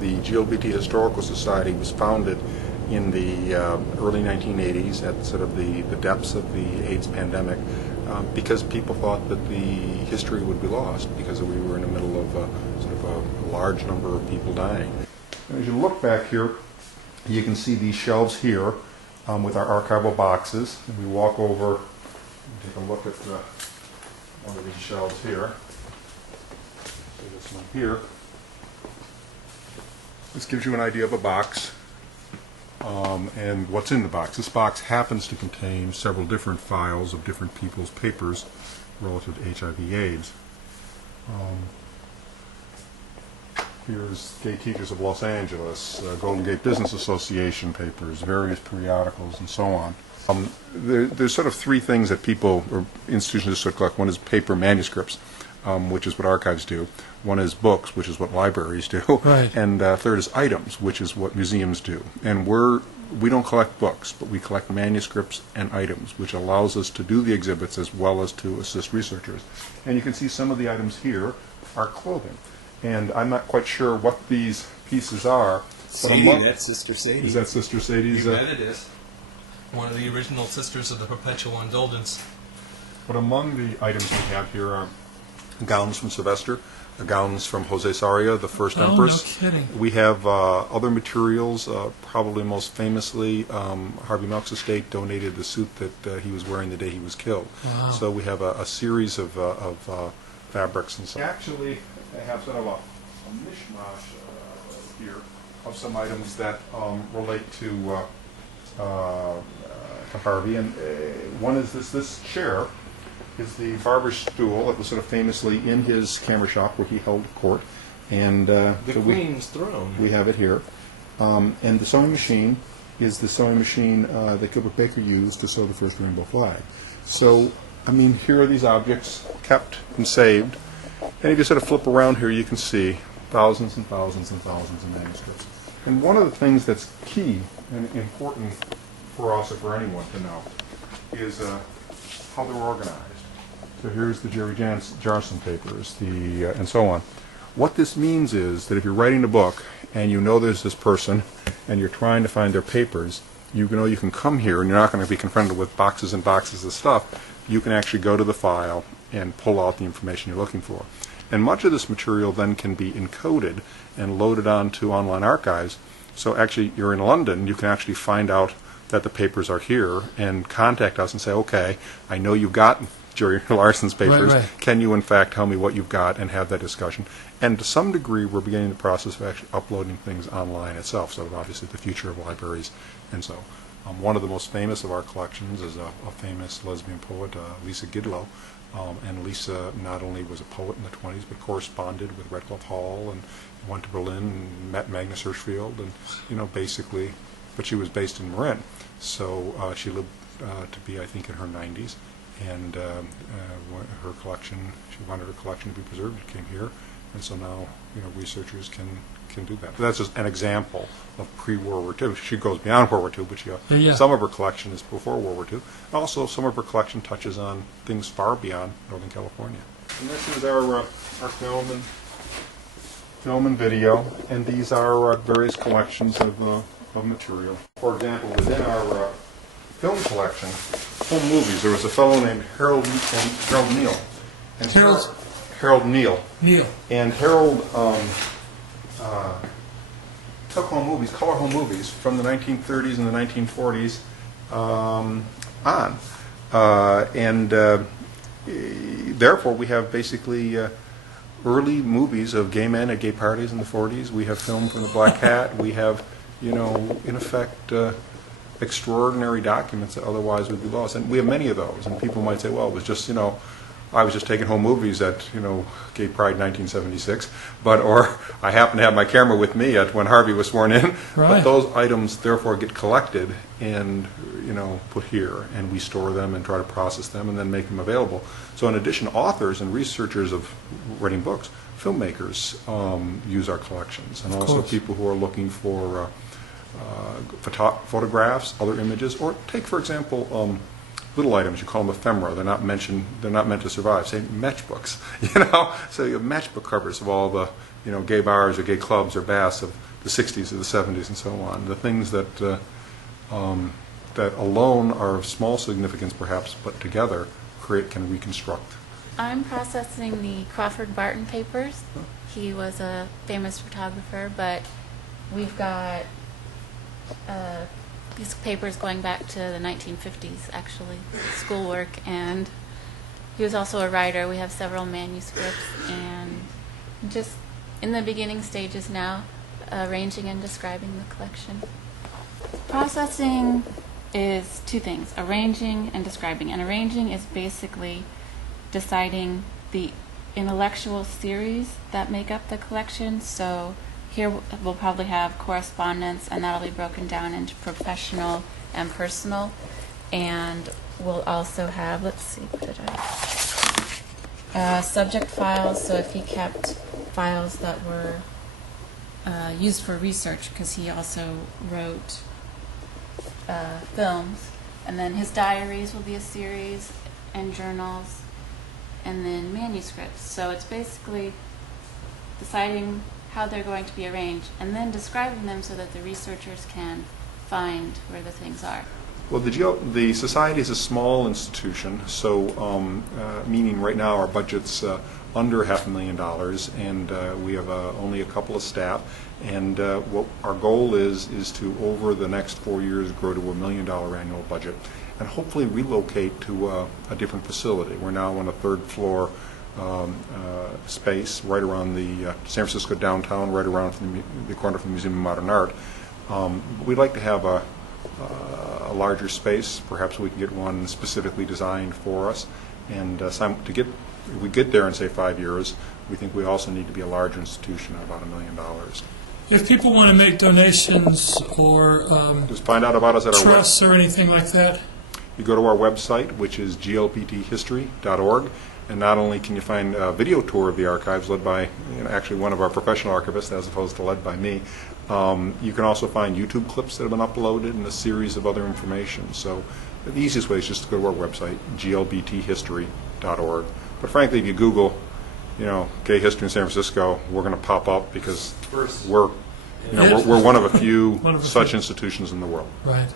The GLBT Historical Society was founded in the early 1980s at sort of the depths of the AIDS pandemic because people thought that the history would be lost because we were in the middle of sort of a large number of people dying. As you look back here, you can see these shelves here with our archival boxes. And we walk over and take a look at one of these shelves here. So this one here. This gives you an idea of a box and what's in the box. This box happens to contain several different files of different people's papers relative to HIV/AIDS. Here's Gay Teachers of Los Angeles, Golden Gate Business Association papers, various periodicals, and so on. There's sort of three things that people or institutions sort of collect. One is paper manuscripts, which is what archives do. One is books, which is what libraries do. Right. And third is items, which is what museums do. And we don't collect books, but we collect manuscripts and items, which allows us to do the exhibits as well as to assist researchers. And you can see some of the items here are clothing. And I'm not quite sure what these pieces are. Sadie, that's Sister Sadie. Is that Sister Sadie's? You bet it is. One of the original Sisters of the Perpetual Indulgence. But among the items we have here are gowns from Sylvester, gowns from Jose Sarria, the first empress. No kidding. We have other materials, probably most famously, Harvey Milk's estate donated the suit that he was wearing the day he was killed. Wow. So we have a series of fabrics and so on. Actually, I have sort of a mishmash here of some items that relate to Harvey. And one is this chair is the barber's stool that was sort of famously in his camera shop where he held court. And The so Queen's throne. we have it here. And the sewing machine is the sewing machine that Gilbert Baker used to sew the first rainbow flag. So, I mean, here are these objects kept and saved. And if you sort of flip around here, you can see thousands and thousands and thousands of manuscripts. And one of the things that's key and important for us, or for anyone to know, is how they're organized. So here's the Jerry Jarson papers, and so on. What this means is that if you're writing a book and you know there's this person and you're trying to find their papers, you know you can come here and you're not going to be confronted with boxes and boxes of stuff. You can actually go to the file and pull out the information you're looking for. And much of this material then can be encoded and loaded onto online archives. So actually, you're in London, you can actually find out that the papers are here and contact us and say, okay, I know you've got Jerry Larson's papers. Right. Can you, in fact, tell me what you've got and have that discussion? And to some degree, we're beginning the process of actually uploading things online itself, so obviously the future of libraries. And so one of the most famous of our collections is a famous lesbian poet, Lisa Gidlow. And Lisa not only was a poet in the 20s, but corresponded with Redcliffe Hall and went to Berlin and met Magnus Hirschfeld, and basically, but she was based in Marin, so she lived to be, I think, in her 90s, and her collection, she wanted her collection to be preserved. It came here, and so now researchers can do that. But that's just an example of pre-World War II. She goes beyond World War II, but some of her collection is before World War II. Also, some of her collection touches on things far beyond Northern California. And this is our film and video, and these are various collections of material. For example, within our film collection, home movies, there was a fellow named Harold Neal. And Harold Neal. And Harold took home movies, color home movies, from the 1930s and the 1940s on. Therefore, we have basically early movies of gay men at gay parties in the 40s. We have film from the Black Hat. We have, in effect, extraordinary documents that otherwise would be lost. And we have many of those. And people might say, well, it was just, I was just taking home movies at, Gay Pride 1976, or I happen to have my camera with me at when Harvey was sworn in. Right. But those items therefore get collected and, put here, and we store them and try to process them and then make them available. So in addition, authors and researchers of writing books, filmmakers use our collections, and also people who are looking for photographs, other images, or take, for example, little items, you call them ephemera. They're not meant to survive. Say matchbooks, So you have matchbook covers of all the gay bars or gay clubs or baths of the 60s or the 70s and so on. The things that that alone are of small significance perhaps, but together can reconstruct. I'm processing the Crawford Barton papers. He was a famous photographer, but we've got these papers going back to the 1950s, actually, schoolwork, and he was also a writer. We have several manuscripts, and just in the beginning stages now, arranging and describing the collection. Processing is two things, arranging and describing. And arranging is basically deciding the intellectual series that make up the collection. So here we'll probably have correspondence, and that'll be broken down into professional and personal. And we'll also have, let's see, what did I? Subject files, so if he kept files that were used for research, because he also wrote films. And then his diaries will be a series, and journals, and then manuscripts. So it's basically deciding how they're going to be arranged, and then describing them so that the researchers can find where the things are. Well, the Society is a small institution, so meaning right now our budget's under $500,000, and we have only a couple of staff. And what our goal is to, over the next 4 years, grow to $1 million annual budget, and hopefully relocate to a different facility. We're now on a third floor space right around the San Francisco downtown, right around from the corner from the Museum of Modern Art. We'd like to have a larger space. Perhaps we can get one specifically designed for us. And if we get there in, say, 5 years, we think we also need to be a larger institution at about $1 million. If people want to make donations or Just find out about us at our trusts or anything like that, You go to our website, which is glbthistory.org, and not only can you find a video tour of the archives led by actually one of our professional archivists as opposed to led by me, you can also find YouTube clips that have been uploaded and a series of other information. So the easiest way is just to go to our website, glbthistory.org. But frankly, if you Google, gay history in San Francisco, we're going to pop up because we're one of a few such institutions in the world. right?